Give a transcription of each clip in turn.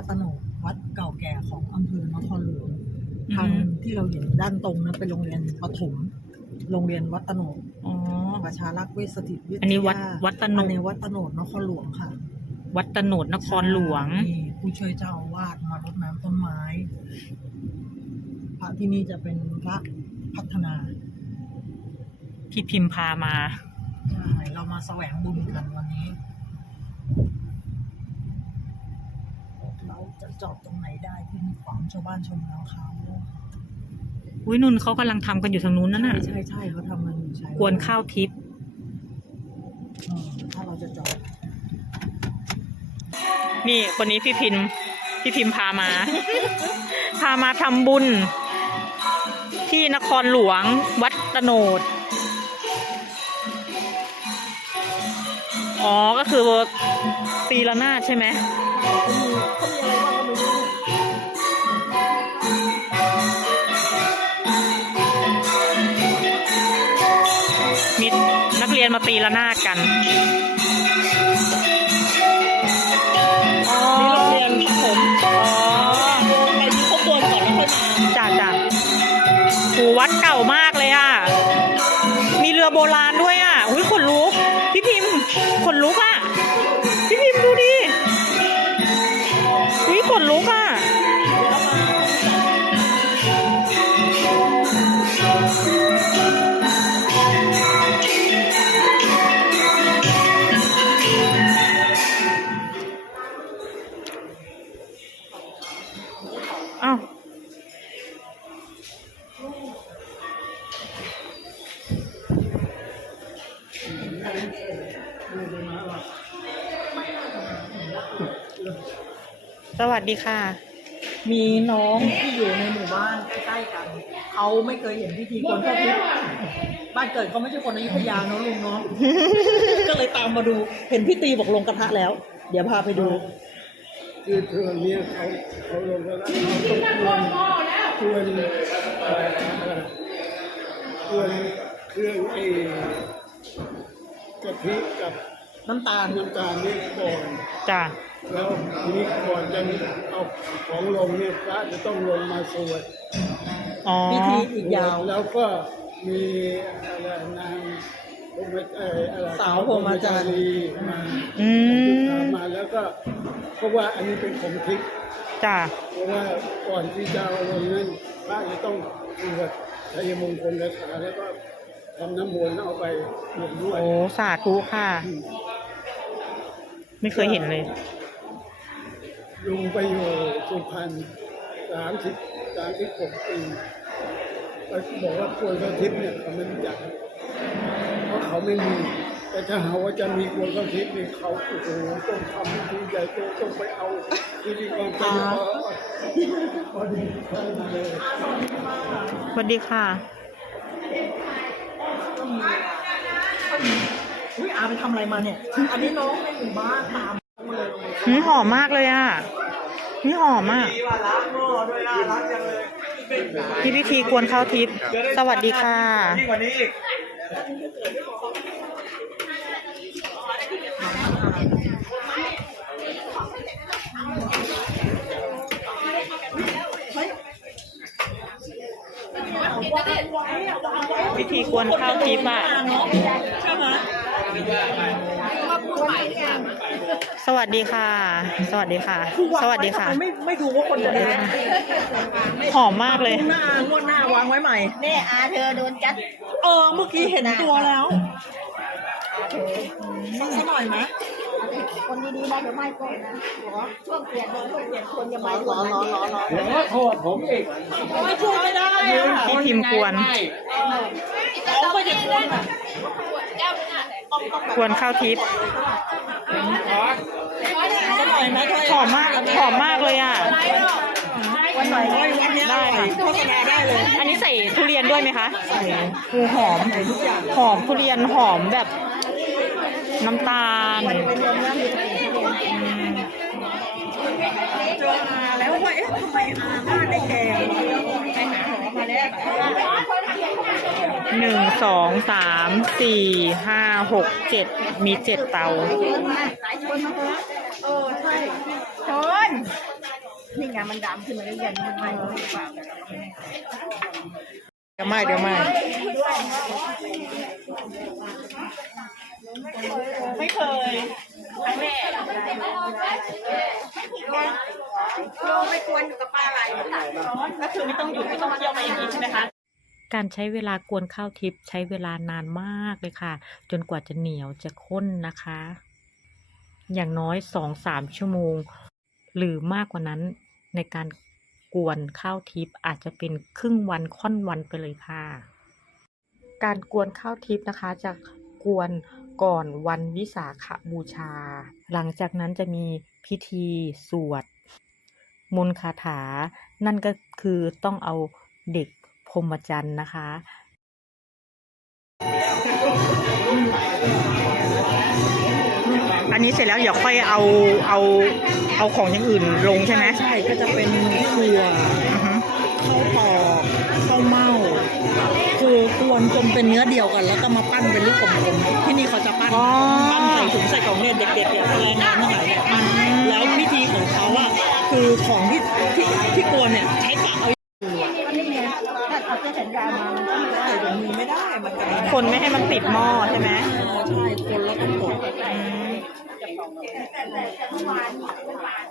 วัดตะโหนกวัดเก่าแก่ของอำเภอนครหลวงทางอือฮึที่เราเห็นด้านตรงนั้นเป็นโรงเรียนประถม โรงเรียนวัดตะโหนกอ๋อประชารักษ์เวชสถิตวิทยาอันนี้วัดวัดตะโหนกอันนี้วัดตะโหนกนครหลวงค่ะ วัดตะโหนดนครหลวงนี่ผู้ช่วยเจ้าอาวาสมารดน้ำต้นไม้ พระที่นี่จะเป็นพระพัฒนาพี่พิมพ์พามาใช่เรามาแสวงบุญกันวันนี้ จะจอดตรงไหนได้ที่มีขวางชาวบ้านชมเราเขาอุ้ยนุ่นเขากำลังทำกันอยู่ทางนู้นนั่นใช่น่ะ ใช่ใช่เขาทำกันอยู่ใช่กวนข้าวทิพย์เออถ้าเราจะจอดนี่คนนี้พี่พิมพ์พี่พิมพ์พามา พามาทำบุญ ที่นครหลวง วัดตะโหนด อ๋อก็คือตีละนาดใช่ไหม เขามีเขามีอะไรบ้าง ตีละนาดกันอ๋อนี่โรงเรียนประถมอ๋อไปที่เขากวนก่อนแล้วค่อยมาจ้ะจ้ะหูวัดเก่ามากเลยอะ มีเรือโบราณด้วยอะอุ้ยขนลุก พี่พิมพ์ขนลุกอะ พี่พิมพ์ดูดิอุ้ยขนลุกอะ สวัสดีค่ะ มีน้องที่อยู่ในหมู่บ้านใกล้ๆกัน เขาไม่เคยเห็นพิธีกวนข้าวทิพย์บ้านเกิดเขาไม่ใช่คนอยุธยาเนอะลุงเนาะ ก็เลยตามมาดู เห็นพี่ตีบอกลงกระทะแล้ว เดี๋ยวพาไปดูคือเทอมนี้เขาเขาลงแล้วเขาต้องกวนกวนเอ่อกวนเครื่องไอ้ กะทิกับน้ำตาลน้ำตาลนี่ก่อนจ้ะแล้วทีนี้ก่อนจะเอาของลงเนี่ยพระจะต้องลงมาสวดอ๋อพิธีอีกยาวแล้วก็มีอะไรนางพรหมเอ่ออะไรสาวพรหมจารีมาอืมมาแล้วก็เพราะว่าอันนี้เป็นของทิพย์จ้ะเพราะว่าก่อนที่จะเอาลงนั้นพระจะต้องสวดชัยมงคลคาถาแล้วก็ ทำน้ำมนต์เอาไปรวมด้วย โอ้สาธุค่ะ ไม่เคยเห็นเลย ลุงไปอยู่สุพรรณสามสิบสามสิบหกปีไปบอกว่ากวนข้าวทิพย์เนี่ยเขาไม่รู้จักเพราะเขาไม่มี แต่ถ้าหาว่าจะมีกวนข้าวทิพย์นี่เขาโอ้โหต้องทำพิธีใหญ่โตต้องไปเอาพิธีกรไปเอาพอดีเข้ามาเลยสวัสดีค่ะ อุ้ยอาไปทำอะไรมาเนี่ย อันนี้น้องในหมู่บ้านตามมาเลยนี่หอมมากเลยอะ นี่หอมมากพี่พิธีกวนข้าวทิพย์สวัสดีค่ะ พิธีกวนข้าวทิพย์อะใช่ไหมสวัสดีค่ะ สวัสดีค่ะ สวัสดีค่ะทำไมไม่ไม่ดูว่าคนจะเดินหอมมากเลย หน้างวดหน้าวางไว้ใหม่แม่อาเธอโดนจัด เออ เมื่อกี้เห็นตัวแล้วสักหน่อยไหม คนดีๆนะเดี๋ยวไม่โกงนะบอกว่าช่วงเปลี่ยนช่วงเปลี่ยนคนจะมารอรอรอรอเดี๋ยวโทษผมอีกไม่ช่วยไม่ได้พี่พิมพ์กวนเขาไม่ได้คนอะกวนข้าวทิพย์หอมมากหอมมากเลยอะได้ค่ะโฆษณาได้เลยอันนี้ใส่ทุเรียนด้วยไหมคะ ใส่คือหอม หอมทุเรียนหอมแบบ น้ำตาลเจออาแล้วว่าเอ๊ะทำไมอาหน้าได้แดงไปหาหมอมาแล้วหนึ่งสองสามสี่ห้าหกเจ็ดมีเจ็ดเตาสายชนมาเถอะเออใช่ชนนี่ไงมันดำขึ้นมาเรื่อยๆมันไหม้หรือเปล่าแต่เราไม่แน่เดี๋ยวไม่เดี๋ยวไม่ ไม่เคยครั้งแรกโยมไม่ควรอยู่กับปลาไหลก็คือไม่ต้องหยุดไม่ต้องเที่ยวมาอย่างนี้ใช่ไหมคะการใช้เวลากวนข้าวทิพย์ใช้เวลานานมากเลยค่ะ จนกว่าจะเหนียวจะข้นนะคะ อย่างน้อยสองสามชั่วโมง หรือมากกว่านั้นในการกวนข้าวทิพย์อาจจะเป็นครึ่งวันค่อนวันไปเลยค่ะ การกวนข้าวทิพย์นะคะจะกวน ก่อนวันวิสาขบูชา หลังจากนั้นจะมีพิธีสวด มนต์คาถา นั่นก็คือต้องเอาเด็กพรหมจรรย์นะคะอันนี้เสร็จแล้วเดี๋ยวค่อยเอาเอาเอาของอย่างอื่นลงใช่ไหมใช่ก็จะเป็นถั่วอือฮึข้าวตอกข้าวเม่า คือกวนจนเป็นเนื้อเดียวกัน แล้วก็มาปั้นเป็นลูกกลมๆที่นี่เขาจะปั้นปั้นใส่ถุงใส่กล่องเนี่ยเด็กๆเนี่ยแรงงานทั้งหลายเนี่ยปั้นแล้ววิธีของเขาอะคือของที่ที่ที่กวนเนี่ยใช้กะเอาก็นี่ไงถ้าเอาเส้นสัญญามามันก็ไม่ได้ใส่ตรงมือไม่ได้มันกระเด็นคนไม่ให้มันติดหม้อใช่ไหม ใช่คนแล้วก็กด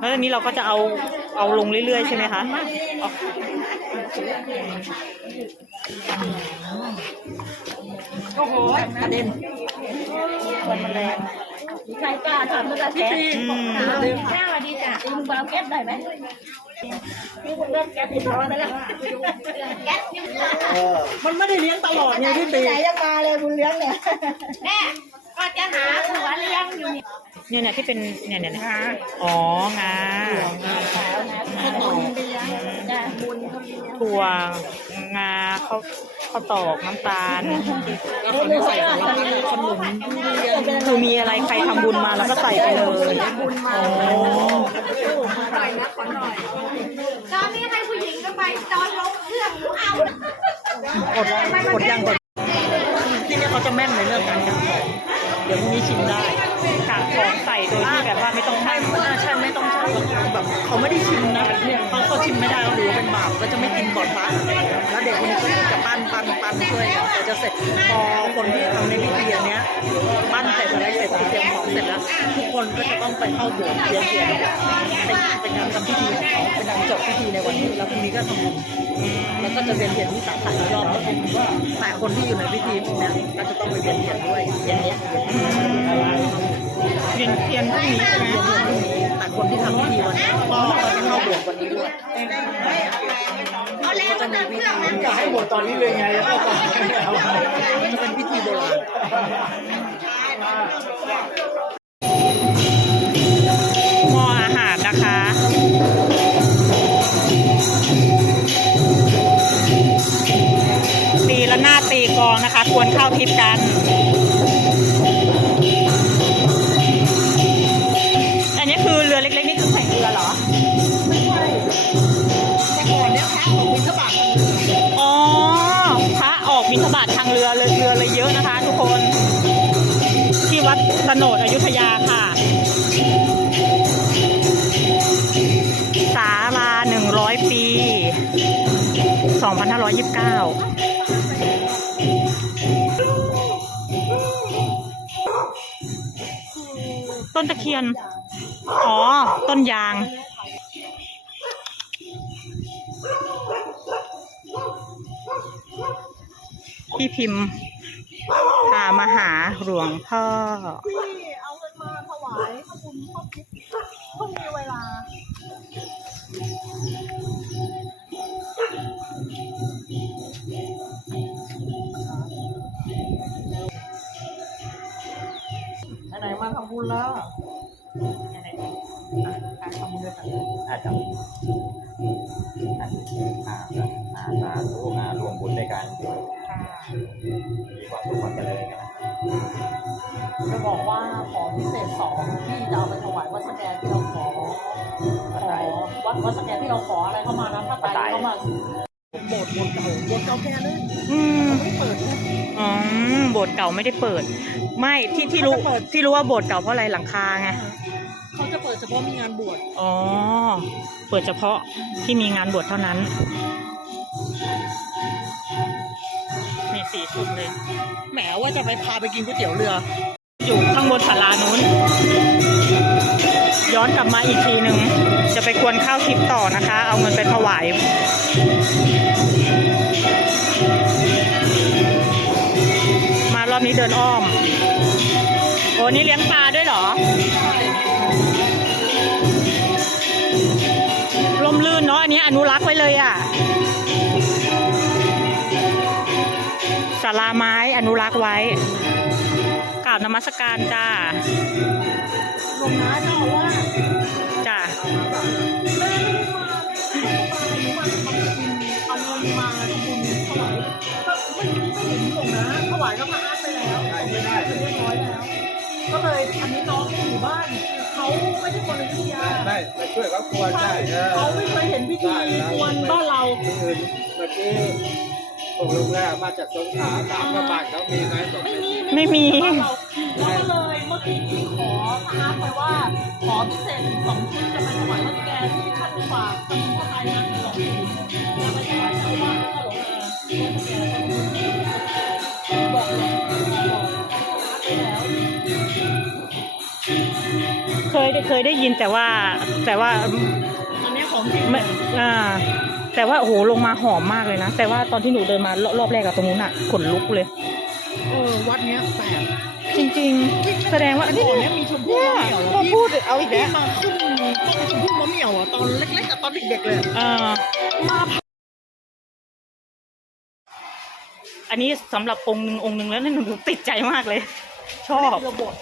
แล้วอันนี้เราก็จะเอาเอาลงเรื่อยๆใช่ไหมคะโอ้โหกระเด็นคนมันแรงมีใครกล้าทำก็จะแท้อืมกล้าดีจ้ะตีมึงเบาแก๊สได้ไหมนี่คุณเริ่มแก๊สติดท้องแล้วล่ะแก๊สยังมันไม่ได้เลี้ยงตลอดไงพี่ที่ตีไหนยังมาเลยบุญเลี้ยงเนี่ยแม่ ก็จะหาหัวเลี้ยงอยู่เนี่ยเนี่ยเนี่ยที่เป็นเนี่ยเนี่ยเนี่ยอ๋องาข้าวตอกเลี้ยงจ้ะบุญเขาเลี้ยงถั่วงาข้าวข้าวตอกน้ำตาลแล้วเขาจะใส่สารพัดขนมทุเรียนคือมีอะไรใครทำบุญมาแล้วก็ใส่ไปเลยบุญมาอ๋อหน่อยนะขอหน่อยตอนนี้ให้ผู้หญิงก็ไปตอนลงเครื่องหนูเอากดกดยังกดที่นี่เขาจะแม่นในเรื่องการกางของ เดี๋ยวพรุ่งนี้ชิมได้กะของใส่โดยที่แบบว่าไม่ แบบเขาไม่ได้ชิมนะเนี่ยเขาเขาชิมไม่ได้เขาถือว่าเป็นบาปก็จะไม่กินบอดฟ้าแล้วเด็กคนนี้ก็จะปั้นปั้นปั้นช่วยแต่จะเสร็จพอคนที่ทำในพิธีอันเนี้ยปั้นเสร็จอะไรเสร็จเตรียมของเสร็จแล้วทุกคนก็จะต้องไปเข้าโบสถ์เทียนเทียนเป็นเป็นการทำพิธีของเขาเป็นการจบพิธีในวันนี้แล้วพรุ่งนี้ก็ทำบุญแล้วก็จะเวียนเทียนที่สาขาอีกรอบแต่คนที่อยู่ในพิธีพวกนี้ก็จะต้องไปเวียนเทียนด้วยเวียนเนี้ย เรียนเทียนพรุ่งนี้ใช่ไหมแต่คนที่ทำพิธีวันนี้ก็ต้องเข้าบวชวันนี้ด้วยเอาแล้วก็เติมเครื่องนะจะให้หมดตอนนี้เลยไงแล้วก็มันจะเป็นพิธีโบราณหม้ออาหารนะคะตีละหน้าตีกองนะคะ ควรเข้าทิพย์กัน โนดอยุธยาค่ะศาลาหนึ่งร้อยปี สองพันห้าร้อยยิบเก้าต้นตะเคียน อ๋อ ต้นยาง พี่พิมพ์พามาหาหลวงพ่อ ไหนๆมาทำบุญแล้วอะการทำบุญด้วยกันอาจจะอาอาอาสาธุมารวมบุญด้วยกันมีความสุขความเจริญกันนะจะบอกว่าของพิเศษสองที่จะเอาไปถวายวัดสแกนที่เราขอขอ วัดวัดสแกนที่เราขออะไรเข้ามานะถ้าไตเข้ามาโบสถ์โบสถ์เก่าโบสถ์เก่าแก่เลยอืมไม่เปิดนะอ๋อโบสถ์เก่าไม่ได้เปิด ไม่ที่ที่รู้ที่รู้ว่าโบสถ์เก่าเพราะอะไรหลังคาไงเขาจะเปิดเฉพาะมีงานบวชอ๋อ เปิดเฉพาะที่มีงานบวชเท่านั้น มีสี่ชุดเลย แหมว่าจะไปพาไปกินก๋วยเตี๋ยวเรือ อยู่ข้างบนศาลานู้น ย้อนกลับมาอีกทีหนึ่งจะไปกวนข้าวทิพย์ต่อนะคะ เอาเงินไปถวายมารอบนี้เดินอ้อม โอ้นี่เลี้ยงปลาด้วยเหรอร่มรื่นเนาะอันนี้อนุรักษ์ไว้เลยอะศาลาไม้อนุรักษ์ไว้กราบนมัสการจ้า ลงน้าเจ้าอาว่าสจ้าแม่ไม่ได้มาไม่ได้มาเอาเงินมาทำบุญถวายก็ไม่ไม่เห็นหลวงนะถวายก็มาอาร์ตไปแล้วไม่ได้เรียบร้อยแล้ว ก็เลยอันนี้น้องที่อยู่บ้านเขาไม่ใช่คนอยุธยาได้ไปช่วยเขากวนได้เออเขาไม่เคยเห็นพิธีกวนบ้านเราคือเมื่อกี้ผมลงแล้วมาจากสงขลาถามว่าบ้านเขามีไหมบอกไม่มีไม่มีบ้านเราเราก็เลยเมื่อกี้ที่ขอพระอาร์ตไปว่า ขอพิเศษอีกสองชิ้นจะไปถวายวัดแกที่ท่านฝากทำเข้าไปนะสองชิ้นจะไปถวายเจ้าว่าก็หลงมาบอกเลยบอกไปแล้วเคยได้เคยได้ยินแต่ว่าแต่ว่าอันนี้ของจริงไม่อ่าแต่ว่าโอ้โหลงมาหอมมากเลยนะ แต่ว่าตอนที่หนูเดินมารรอบแรกอะตรงนู้นอะขนลุกเลย เออวัดเนี้ยแปลก จริงๆ แสดงว่าก่อนเนี้ยมีชมพู่เนี่ยมะเหมี่ยวพอพูดเอาอีกที่แล้วมาขึ้นต้นชมพู่มะเหมี่ยวอะตอนเล็กๆอะตอนเด็กๆเลยอะอ่ามาอันนี้สำหรับองค์หนึ่งองค์หนึ่งแล้วนี่หนูติดใจมากเลย ชอบเรือบด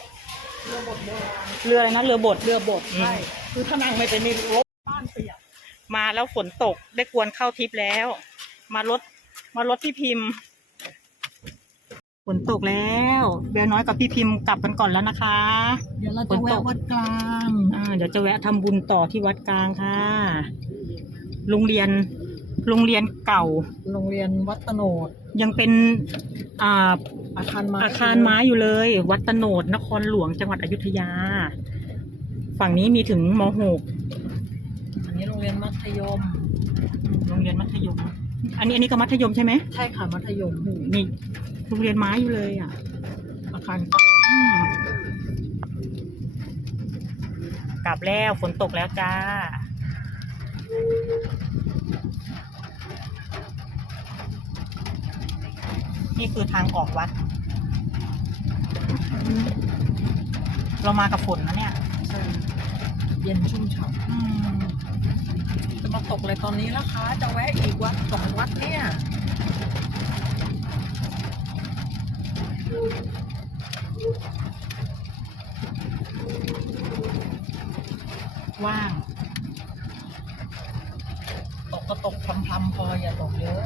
เรือบดโบราณเรืออะไรนะเรือบดเรือบดอืมใช่คือถ้านั่งไม่เป็นนี่รถบ้านเปียกมาแล้วฝนตกได้กวนเข้าทิพย์แล้ว มารถมารถพี่พิมพ์ฝ นตกแล้วเบลน้อยกับพี่พิมพ์กลับกันก่อนแล้วนะคะ เดี๋ยวเราฝจะนตแวะกวัดกลางอ่าเดี๋ยวจะแวะทำบุญต่อที่วัดกลางค่ะ โรงเรียนโรงเรียนเก่า โรงเรียนวัดตโนดยังเป็นอ่าอาคารไม้อาคารไม้อยู่เลย วัดตโนดนครหลวงจังหวัดอยุธยา ฝั่งนี้มีถึงมหกอันนี้โรงเรียนมัธยม โรงเรียนมัธยม อันนี้อันนี้ก็มัธยมใช่ไหมใช่ค่ะมัธยมนี่ โรงเรียนไม้อยู่เลยอะ อาคารเก่าอืมกลับแล้วฝนตกแล้วจ้า นี่คือทางออกวัด เรามากับฝนนะเนี่ยใช่เย็นชุ่มฉ่อืมำจะมาตกเลยตอนนี้แล้วคะ จะแวะอีกวัดสองวัดเนี่ย ว่าง ตกก็ตกพลำๆพออย่าตกเยอะ